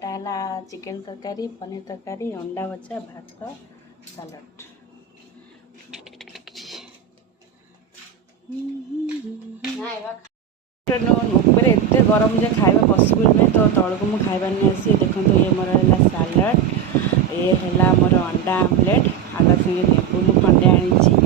खाइबाटा है चिकेन तरकारी पनीर तरकारी अंडा भजा भात सालाड। ऊपर एत गरम जे खाଇବା पसिबल नहीं तो तौक मुझे खाइबा नहीं आसी देखो ये मोर है सालाड ये है मोर अंडा आमलेट आगा संगे लेबू मुझे खंडे आनी